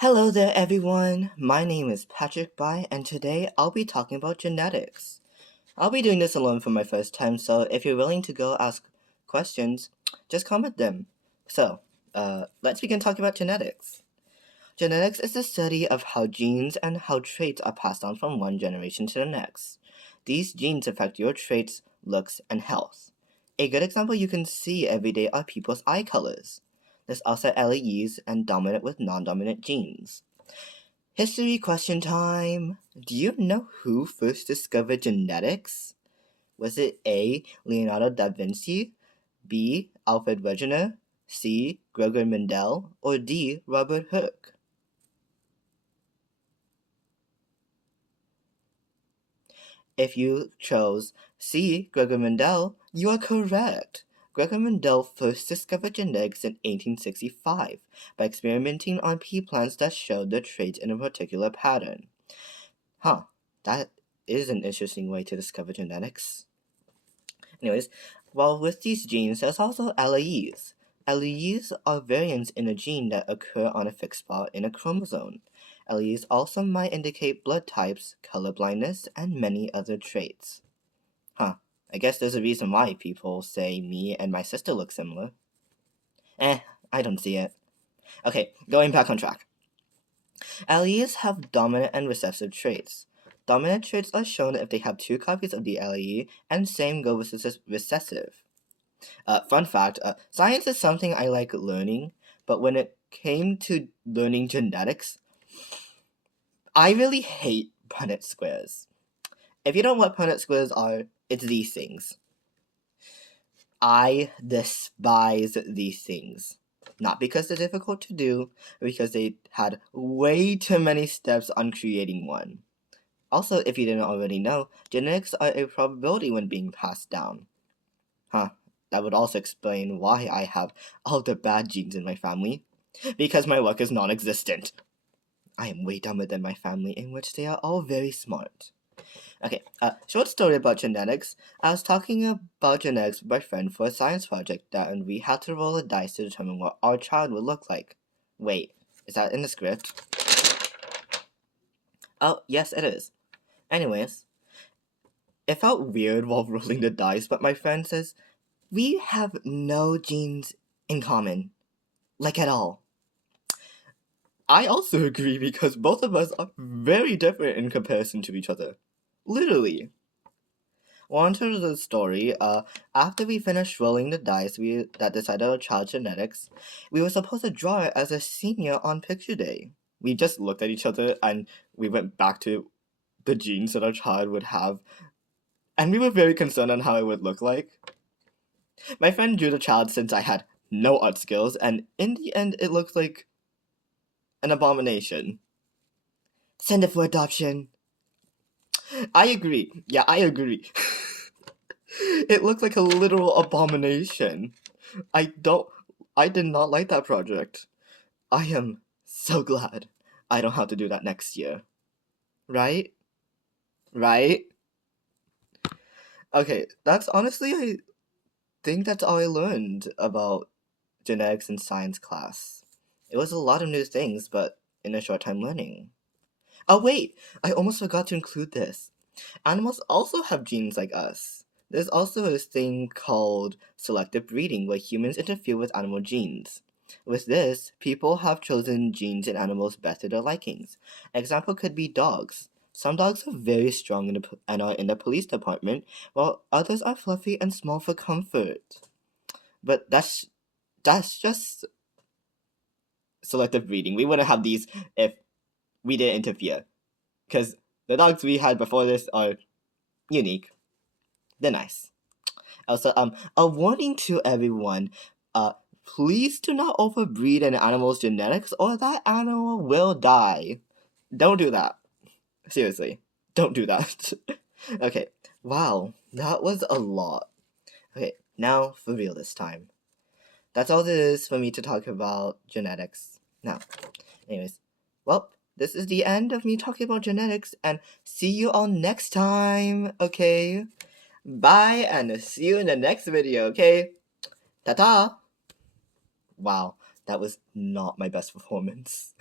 Hello there, everyone. My name is Patrick Bai, and today I'll be talking about genetics. I'll be doing this alone for my first time, so if you're willing to go ask questions, just comment them. Let's begin talking about genetics. Genetics is the study of how genes and how traits are passed on from one generation to the next. These genes affect your traits, looks, and health. A good example you can see every day are people's eye colors. There's also LEEs and dominant with non-dominant genes. History question time! Do you know who first discovered genetics? Was it A. Leonardo da Vinci, B. Alfred Wegener, C. Gregor Mendel, or D. Robert Hooke? If you chose C. Gregor Mendel, you are correct. Gregor Mendel first discovered genetics in 1865 by experimenting on pea plants that showed the traits in a particular pattern. That is an interesting way to discover genetics. Anyways, with these genes, there's also LEEs. LEEs are variants in a gene that occur on a fixed spot in a chromosome. LEEs also might indicate blood types, color blindness, and many other traits. I guess there's a reason why people say me and my sister look similar. I don't see it. Okay, going back on track. LEEs have dominant and recessive traits. Dominant traits are shown if they have two copies of the LEE, and same goes with recessive. Fun fact, science is something I like learning, but when it came to learning genetics, I really hate Punnett squares. If you don't know what Punnett squares are, it's these things. I despise these things. Not because they're difficult to do, but because they had way too many steps on creating one. Also, if you didn't already know, genetics are a probability when being passed down. That would also explain why I have all the bad genes in my family. Because my luck is non-existent. I am way dumber than my family, in which they are all very smart. Okay, short story about genetics. I was talking about genetics with my friend for a science project and we had to roll a dice to determine what our child would look like. Wait, is that in the script? Oh, yes it is. Anyways, it felt weird while rolling the dice, but my friend says, we have no genes in common. Like at all. I also agree because both of us are very different in comparison to each other. Literally. On to the story, after we finished rolling the dice that decided our child's genetics, we were supposed to draw it as a senior on picture day. We just looked at each other and we went back to the genes that our child would have, and we were very concerned on how it would look like. My friend drew the child since I had no art skills, and in the end it looked like an abomination. Send it for adoption. I agree. Yeah, I agree. It looked like a literal abomination. I did not like that project. I am so glad I don't have to do that next year. Right? Right? Okay, that's honestly, I think that's all I learned about genetics in science class. It was a lot of new things, but in a short time learning. Oh wait, I almost forgot to include this. Animals also have genes like us. There's also this thing called selective breeding where humans interfere with animal genes. With this, people have chosen genes in animals best to their likings. Example could be dogs. Some dogs are very strong and are in the police department, while others are fluffy and small for comfort. But that's just selective breeding. We wouldn't have these if we didn't interfere. Because the dogs we had before this are unique. They're nice. Also, a warning to everyone, please do not overbreed an animal's genetics or that animal will die. Don't do that. Seriously, don't do that. Okay, wow, that was a lot. Okay, now for real this time. That's all there is for me to talk about genetics. Now, anyways, this is the end of me talking about genetics, and see you all next time, okay? Bye, and see you in the next video, okay? Ta-ta! Wow, that was not my best performance.